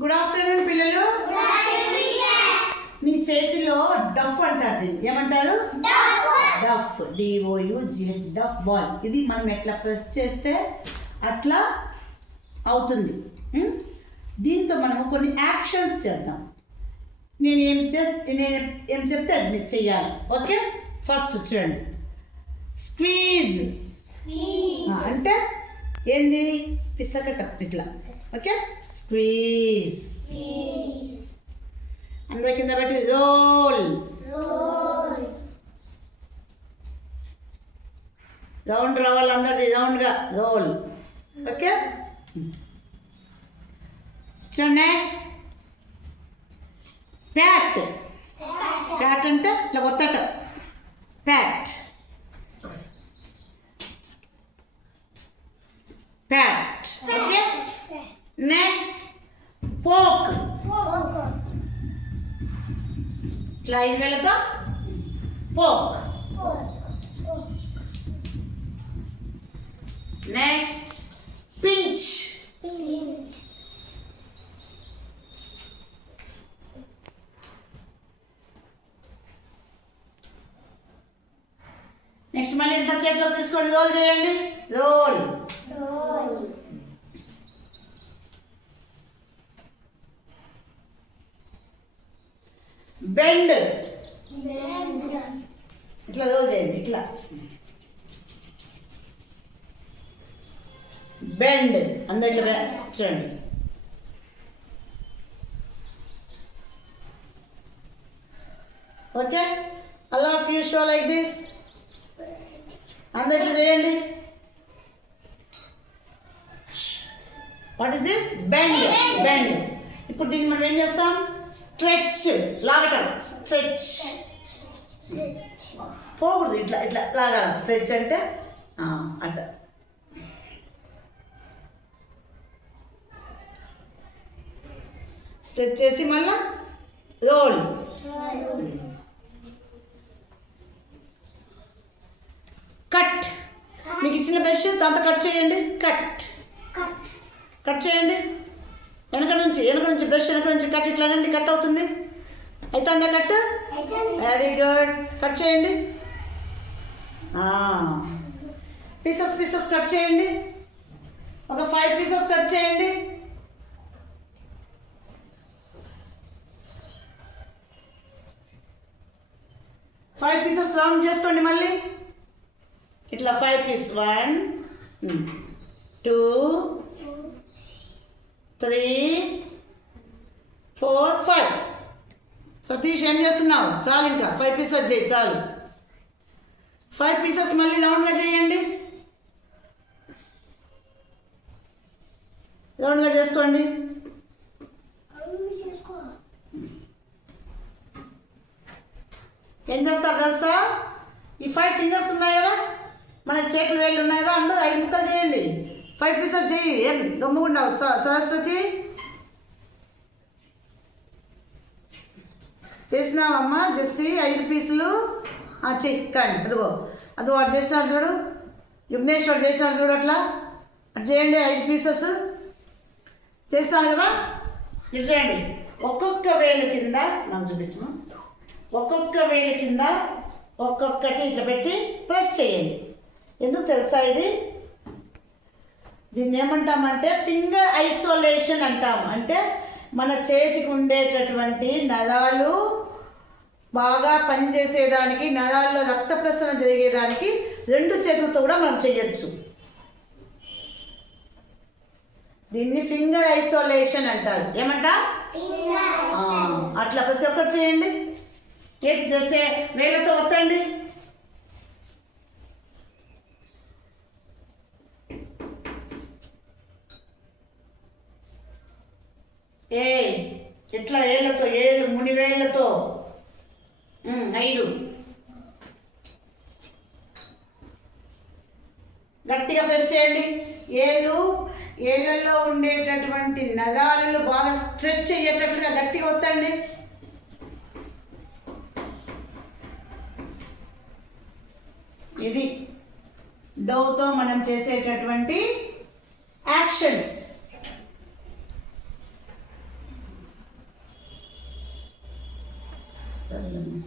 Good afternoon పిల్లలు. మీ చేతిలో డఫ్ అంటారు, దీన్ని ఏమంటారు? డఫ్, DOUGH, డఫ్ బాల్. ఇది మనం ఎట్లా ప్రెస్ చేస్తే అట్లా అవుతుంది. దీంతో మనము కొన్ని యాక్షన్స్ చేద్దాం. నేను ఏం చెప్తే అది మీరు చెయ్యాలి. ఓకే, ఫస్ట్ చూడండి. స్క్వీజ్ అంటే ఏంది? పిసకట ఇట్లా. Okay, squeeze. అందరి కింద పెట్టి రోల్. రౌండ్ రావాలి అందరిది, రౌండ్గా roll. Okay, next pat. Pat అంటే ఇట్లా ఒత్తట. Pat, pat. Okay, next poke. ఇట్లా 5 వేలతో పోక్. Next pinch. నెక్స్ట్ మళ్ళీ ఇంత చేతిలో తీసుకోండి, రోల్ చేయండి. రోల్. బెండ్. ఇట్లా రోల్ చేయండి, ఇట్లా బెండ్. అందరిలో చూడండి. ఓకే, అలా ఫ్యూ షో లైక్ దిస్. అందరిలో చేయండి. What is this? Bend. Bend. ఇప్పుడు దీన్ని మనం ఏం చేస్తాం? స్ట్రెచ్, లాగటం. స్ట్రెచ్ పోకూడదు, ఇట్లా ఇట్లా లాగాల. స్ట్రెచ్ అంటే అట్ట. స్ట్రెచ్ చేసి మళ్ళా రోల్. కట్. మీకు ఇచ్చిన బ్రష్ దాంతో కట్ చేయండి. కట్, కట్ చేయండి. వెనక నుంచి బ్రష్ వెనక నుంచి కట్. ఇట్లానండి, కట్ అవుతుంది. అయితే అందా కట్. Very good. కట్ చేయండి. పీసెస్ కట్ చేయండి. ఒక 5 పీసెస్ కట్ చేయండి. ఫైవ్ పీసెస్ రౌండ్ చేసుకోండి. మళ్ళీ ఇట్లా 5 పీస్. 1 2 3 4 5. సతీష్ ఏం చేస్తున్నావు? చాలు, ఇంకా 5 పీసెస్ చేయి, చాలు. 5 పీసెస్ మళ్ళీ రౌండ్గా చేయండి. రౌండ్గా చేసుకోండి. ఏం చేస్తారు తెలుసా? ఈ 5 ఫింగర్స్ ఉన్నాయి కదా, మన చేతులు వేళ్ళు ఉన్నాయి కదా, అందరూ 5 ముక్కలు చేయండి. 5 పీసెస్ చేయి. ఏం దమ్ముకుంటావు సరస్వతి? చేసినావమ్మా జెస్సీ? 5 పీసులు చెయ్యి. కానీ అదిగో వాడు చేసినాడు చూడు, విఘ్నేష్ వాడు చేసినాడు చూడు, అట్లా అటు చేయండి. 5 పీసెస్ చేస్తాను కదా, ఇది చేయండి. ఒక్కొక్క వేలు కింద నాకు చూపించను. ఒక్కొక్క వేలు కింద ఒక్కొక్కటి ఇట్లా పెట్టి ప్రెస్ చేయండి. ఎందుకు తెలుసా? దీన్ని ఏమంటామంటే ఫింగర్ ఐసోలేషన్ అంటాము. అంటే మన చేతికి ఉండేటటువంటి నరాలు బాగా పనిచేసేదానికి, నరాల్లో రక్త ప్రసరణ జరిగేదానికి 2 చేతులతో కూడా మనం చేయొచ్చు. దీన్ని ఫింగర్ ఐసోలేషన్ అంటారు. ఏమంటా? అట్లా ప్రతి ఒక్కరు చేయండి. వేలతో ఒత్తండి. ఇట్లా ఏళ్ళతో, ముని వేళ్ళతో 5 గట్టిగా ప్రెస్ చేయండి. ఏళ్ళల్లో ఉండేటటువంటి నరాలను బాగా స్ట్రెచ్ అయ్యేటట్లుగా గట్టిగా ఒత్తండి. ఇది డౌతో మనం చేసేటటువంటి యాక్షన్స్. సరేలేమ్మా